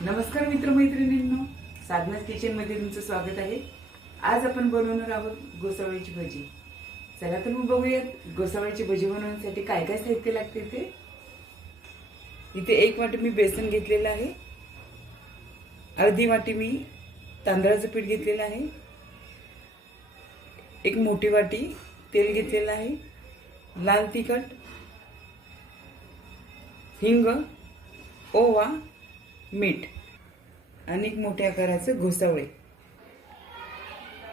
नमस्कार मित्रमैत्रिणींनो, साधनास किचनमध्ये तुमचं स्वागत आहे। आज आपण बनवणार आहोत घोसावळीची भजी। चला तर मग बघूयात घोसावळीची भजी बनवण्यासाठी काय काय साहित्य लागते ते। इथे 1 वाटी मी बेसन घेतलेलं आहे, अर्धी वाटी मी तांदळाचं पीठ घेतलेलं आहे, 1 मोठी वाटी तेल घेतलेलं आहे, लाल तिखट, हिंग, ओवा, मीठ आणि 1 मोठ्या आकाराचं घोसावळे।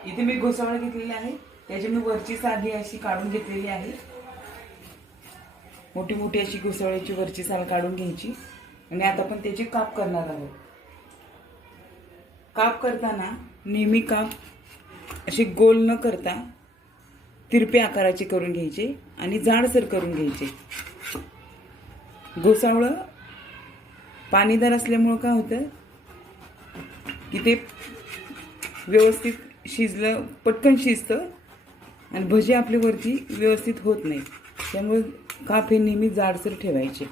इथे मी घोसावळे घेतलेले आहे, त्याची मी वरची साल अशी काढून घेतलेली आहे। मोठी मोठी अशी घोसावळ्याची वरची साल काढून घ्यायची आणि आता आपण त्याचे काप करणार आहोत। काप करताना नेहमी काप असे गोल न करता तिरपे आकाराचे करून घ्यायचे आणि जाडसर करून घ्यायचे। घोसावळं पाणीदार असल्यामुळे काय होतं की ते व्यवस्थित शिजलं, पटकन शिजतं आणि भजी आपली वरती व्यवस्थित होत नाही। त्यामुळे काप हे नेहमी जाडसर ठेवायचे।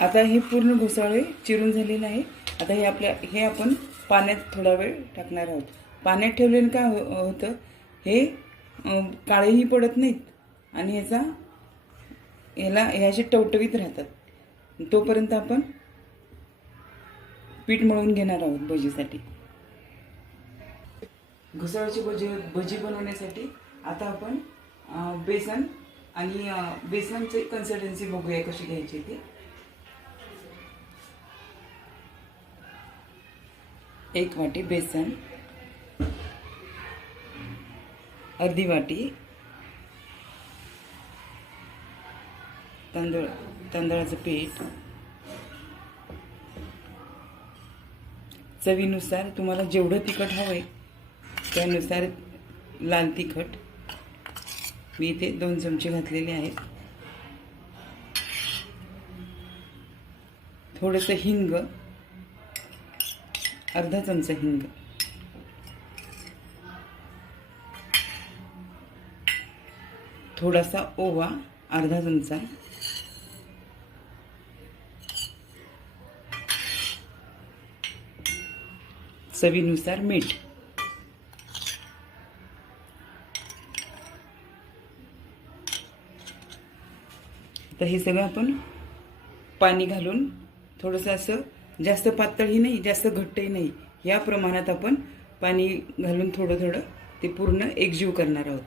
आता हे पूर्ण घोसावळे चिरून झालेले आहे। आता हे आपण पाण्यात थोडा वेळ टाकणार आहोत। पाण्यात ठेवल्याने काय होतं, हे काळेही पडत नाहीत आणि हे असे टवटवीत राहतात। तोपर्यंत आपण पीठ मळून घेणार आहोत भजीसाठी। घोसावळ्याची भजी बनवण्यासाठी आता आपण बेसन आणि बेसनची कन्सिस्टन्सी बघूया कशी घ्यायची ती। 1 वाटी बेसन, अर्धी वाटी तांदळाचं पीठ, चवीनुसार तुम्हाला जेवढं तिखट हवंय त्यानुसार लाल तिखट मी इथे 2 चमचे घातलेले आहेत, थोडंसं हिंग, अर्धा चमचा हिंग, थोडासा ओवा, अर्धा चमचा, चवीनुसार मीठ। तर हे सगळं आपण पाणी घालून थोडंसं असं जास्त पातळही नाही जास्त घट्टही नाही या प्रमाणात आपण पाणी घालून थोडं थोडं ते पूर्ण एकजीव करणार आहोत।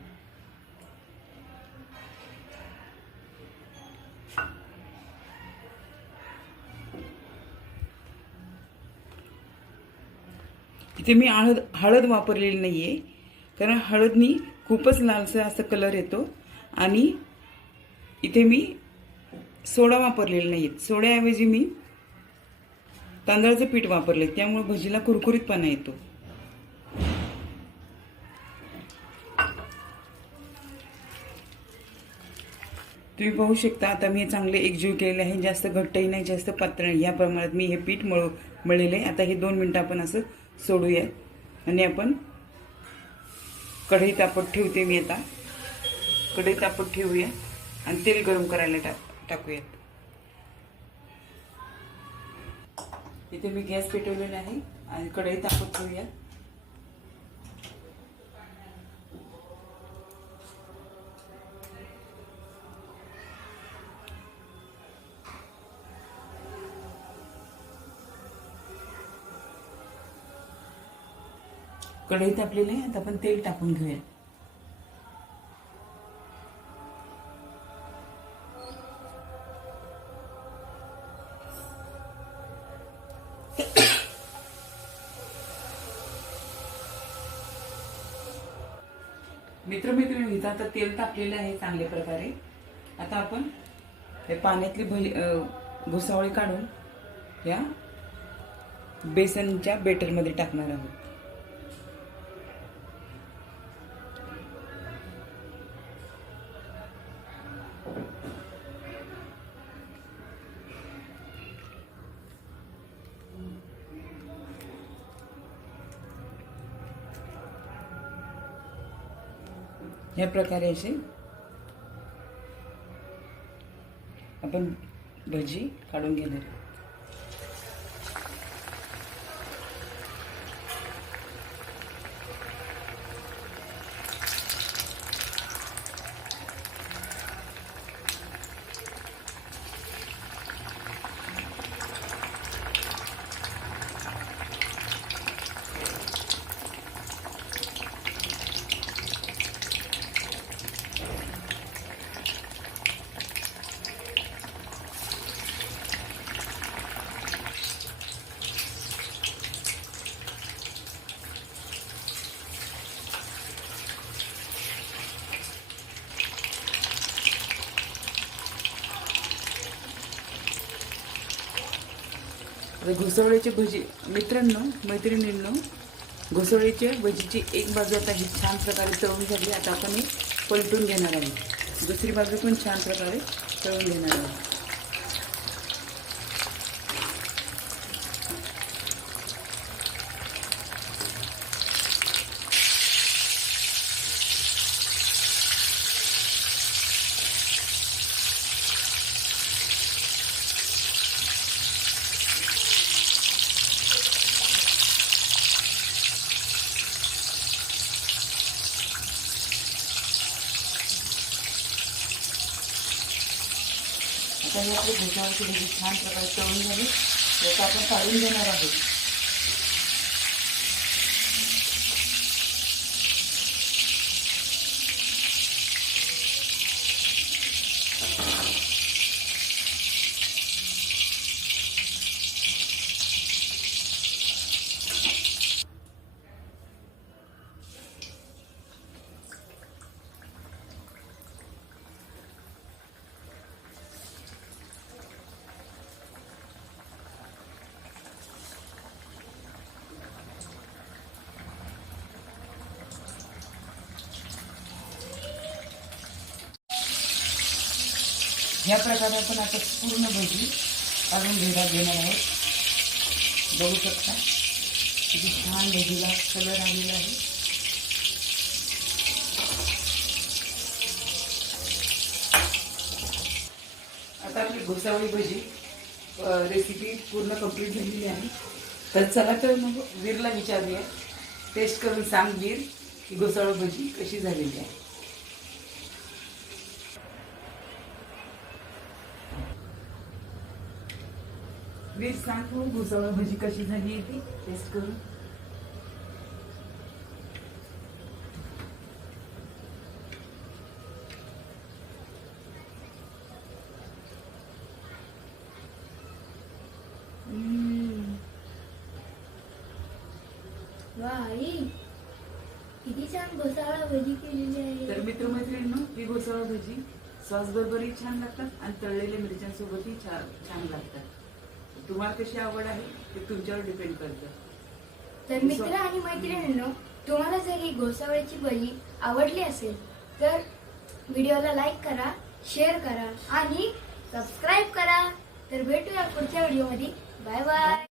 इथे मी हळद वापरलेली नाहीये, कारण हळदनी खूपच लालसर असा कलर येतो आणि इथे मी सोडा वापरलेला नाहीये। सोड्याऐवजी मी तांदळाचं पीठ वापरले, त्यामुळे भजीला कुरकुरीतपणा येतो। तुम्ही पाहू शकता आता मी हे चांगले एकजीव केलेले आहे, जास्त घट्टही नाही जास्त पातळ नाही, या प्रमाणात मी हे पीठ मळलेले आहे। आता हे 2 मिनिटं आपण असं सोडूया आणि आपण कढई तापत ठेवते मी। आता कढई तापत ठेवूया आणि तेल गरम करायला टाकूयात। इथे मी गॅस पेटवलेला आहे आणि कढई तापत ठेवूया। कढई तापलेली आहे, आता आपण तेल टाकून घेऊया। मित्रमैत्रिणी, इथं आता तेल तापलेलं आहे चांगल्या प्रकारे। आता आपण हे पाण्यातली घोसावळे काढून या बेसनच्या बेटरमध्ये टाकणार आहोत। ह्या प्रकारे असे आपण भजी काढून घेणार आहोत. आता घोसावळ्याची भजी मित्रांनो, मैत्रिणींनो, घोसावळ्याच्या भजीची एक बाजू आता ही छान प्रकारे तळून झाली. आता आपण ही पलटून घेणार आहोत. दुसरी बाजू पण छान प्रकारे तळून घेणार आहोत. आता हे आपली घोसावळ्याची भजी छान प्रकारे तळून झाली. याचा आपण काढून घेणार आहोत. ह्या प्रकारे आपण आता पूर्ण भजी काढून घेणार आहोत. बघू शकता किती छान भजीला कलर आलेला आहे. आता आपली घोसावळी भजी रेसिपी पूर्ण कंप्लीट झालेली आहे. तर चला तर मग वीरला विचारूया, टेस्ट करून सांग वीर की घोसावळी भजी कशी झालेली आहे. वीर सांग तू घोसावळी भजी कशी झाली आहे ती टेस्ट करून. वा आई, किती छान घोसावळा भजी केलेली आहे. तर मित्रमैत्रिणींनो, ही घोसावळी भजी सॉस बरोबरही छान लागतात आणि तळलेल्या मिरच्यांसोबतही छान लागतात. तुम्हाला कशी आवड आहे ते तुमच्यावर डिपेंड करतं. तर मित्र आणि मैत्रिणींनो, तुम्हाला जर ही घोसावळ्याची भजी आवडली असेल तर व्हिडिओला लाईक करा, शेअर करा आणि सबस्क्राईब करा. तर भेटूया पुढच्या व्हिडिओमध्ये. Bye bye.